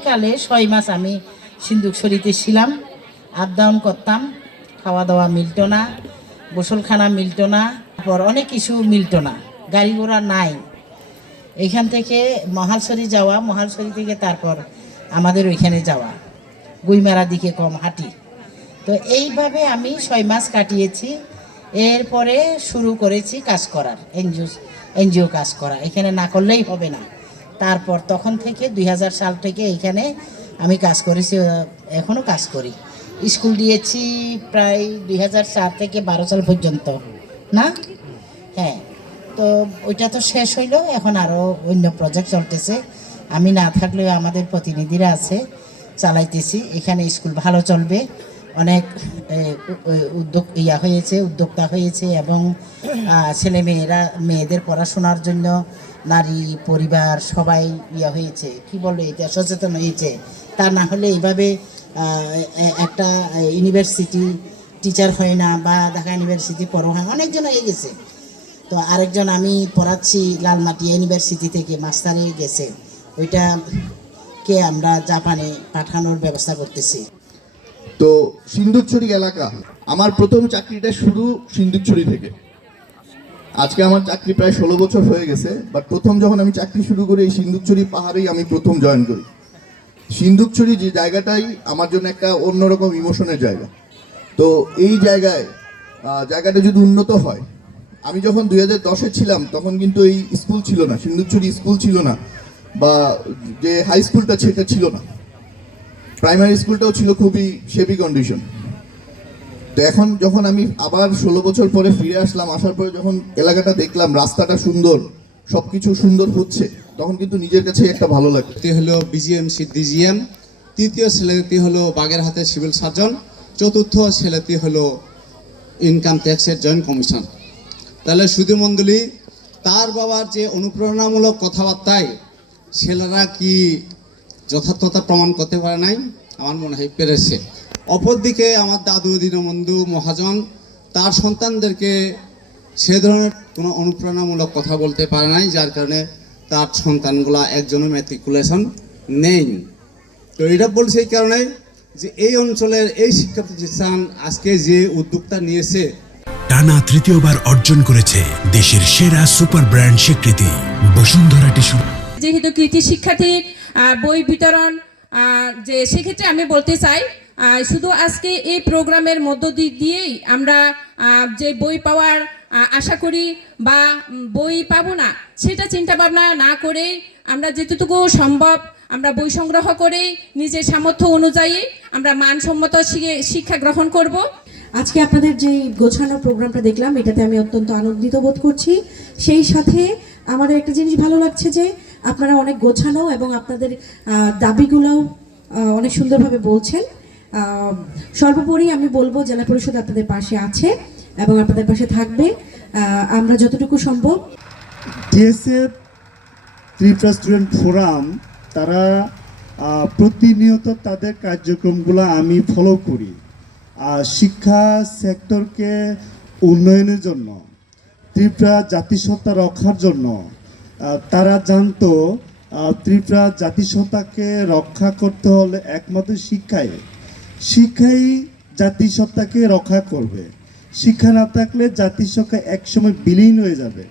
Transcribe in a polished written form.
শৈশবকালে 6 মাস আমি সিন্দুকছড়িতে ছিলাম, আপ ডাউন করতাম, খাওয়া দাওয়া মিলত না, গোসলখানা মিলত না, তারপর অনেক কিছু মিলত না, গাড়ি ঘোড়া নাই। এইখান থেকে মহালছড়ি যাওয়া, মহালছড়ি থেকে তারপর আমাদের ওইখানে যাওয়া, গুইমারা দিকে কম হাঁটি। তো এইভাবে আমি 6 মাস কাটিয়েছি। এরপরে শুরু করেছি কাজ করার, এনজিও কাজ করা, এখানে না করলেই হবে না। তারপর তখন থেকে 2000 সাল থেকে এইখানে আমি কাজ করেছি, এখনও কাজ করি। স্কুল দিয়েছি প্রায় 2004 থেকে 12 সাল পর্যন্ত, না? হ্যাঁ, তো ওইটা তো শেষ হইল, এখন আরও অন্য প্রজেক্ট চলতেছে। আমি না থাকলেও আমাদের প্রতিনিধিরা আছে, চালাইতেছি। এখানে স্কুল ভালো চলবে, অনেক উদ্যোক্তা হয়েছে এবং মেয়েদের পড়াশোনার জন্য নারী পরিবার সবাই হয়েছে, কি বলে এটা, সচেতন হয়েছে। তা না হলে এইভাবে একটা ইউনিভার্সিটি টিচার হয় না, বা ঢাকা ইউনিভার্সিটি পড়ো হয়, অনেকজন হয়ে গেছে। তো আরেকজন আমি পড়াচ্ছি লালমাটিয়া ইউনিভার্সিটি থেকে, মাস্টারে গেছে, ওইটাকে আমরা জাপানে পাঠানোর ব্যবস্থা করতেছি। তো সিন্দুকছড়ি এলাকা, আমার প্রথম চাকরিটা শুরু সিন্দুকছড়ি থেকে। আজকে আমার চাকরি প্রায় 16 বছর হয়ে গেছে, বাট প্রথম যখন আমি চাকরি শুরু করি এই সিন্দুকছড়ি পাহাড়েই আমি প্রথম জয়েন করি। সিন্দুকছড়ি যে জায়গাটাই আমার জন্য একটা অন্যরকম ইমোশনের জায়গা। তো এই জায়গাটা যদি উন্নত হয়, আমি যখন 2010-এ ছিলাম তখন কিন্তু এই স্কুল ছিল না, সিন্দুকছড়ি স্কুল ছিল না, বা যে হাই স্কুলটা সেটা ছিল না, প্রাইমারি স্কুলটাও ছিল খুবই শেপি কন্ডিশন। তো এখন যখন আমি আবার 16 বছর পরে ফিরে আসলাম, আসার পরে যখন এলাকাটা দেখলাম, রাস্তাটা সুন্দর, সবকিছু সুন্দর হচ্ছে, তখন কিন্তু নিজের কাছে একটা ভালো লাগে। এটি হলো বিজিএম সিদ্দিজিএম, তৃতীয় ছেলেটি হলো বাগেরহাটের সিভিল সার্জন, চতুর্থ ছেলেটি হলো ইনকাম ট্যাক্সের জয়েন্ট কমিশন। তাহলে সুধী মণ্ডলী, তার বাবার যে অনুপ্রেরণামূলক কথাবার্তায় ছেলেরা কি যথার্থতা প্রমাণ করতে পারে নাই? আমার মনে হয় পেরেছে। অপরদিকে আমার দাদু দীনবন্ধু মহাজন তার সন্তানদেরকে সে ধরনের কোনো অনুপ্রেরণামূলক কথা বলতে পারে নাই, যার কারণে তার সন্তানগুলা একজনও ম্যাট্রিকুলেশন নেই। তো এটা বলছে এই কারণে যে এই অঞ্চলের এই শিক্ষা প্রতিষ্ঠান আজকে যে উদ্যোক্তা নিয়েছে, টানা তৃতীয়বার অর্জন করেছে দেশের সেরা সুপার ব্র্যান্ড স্বীকৃতি বসুন্ধরা টিস্যু। যেহেতু কৃতি শিক্ষার্থীর বই বিতরণ, যে সেক্ষেত্রে আমি বলতে চাই, শুধু আজকে এই প্রোগ্রামের মধ্য দিয়েই আমরা যে বই পাওয়ার আশা করি বা বই পাবো না সেটা চিন্তা ভাবনা না করেই আমরা যেটুকু সম্ভব আমরা বই সংগ্রহ করেই নিজের সামর্থ্য অনুযায়ী আমরা মানসম্মত শিক্ষা গ্রহণ করব। আজকে আপনাদের যে গোছানো প্রোগ্রামটা দেখলাম, এটাতে আমি অত্যন্ত আনন্দিত বোধ করছি। সেই সাথে আমাদের একটা জিনিস ভালো লাগছে যে আপনারা অনেক গোছানো এবং আপনাদের দাবিগুলোও অনেক সুন্দরভাবে বলছেন। সর্বোপরি আমি বলবো জেলা পরিষদ আপনাদের পাশে আছে এবং আপনাদের পাশে থাকবে আমরা যতটুকু সম্ভব। টিএসএফ ত্রিপুরা স্টুডেন্ট ফোরাম তারা প্রতিনিয়ত তাদের কার্যক্রমগুলো আমি ফলো করি। শিক্ষা সেক্টরকে উন্নয়নের জন্য, ত্রিপুরা জাতিসত্তা রক্ষার জন্য। তারা জানতো ত্রিপুরা জাতিসত্তাকে রক্ষা করতে হলে একমাত্র শিক্ষাই জাতিসত্তাকে রক্ষা করবে। শিক্ষা না থাকলে জাতিসত্তা একসময় বিলীন হয়ে যাবে।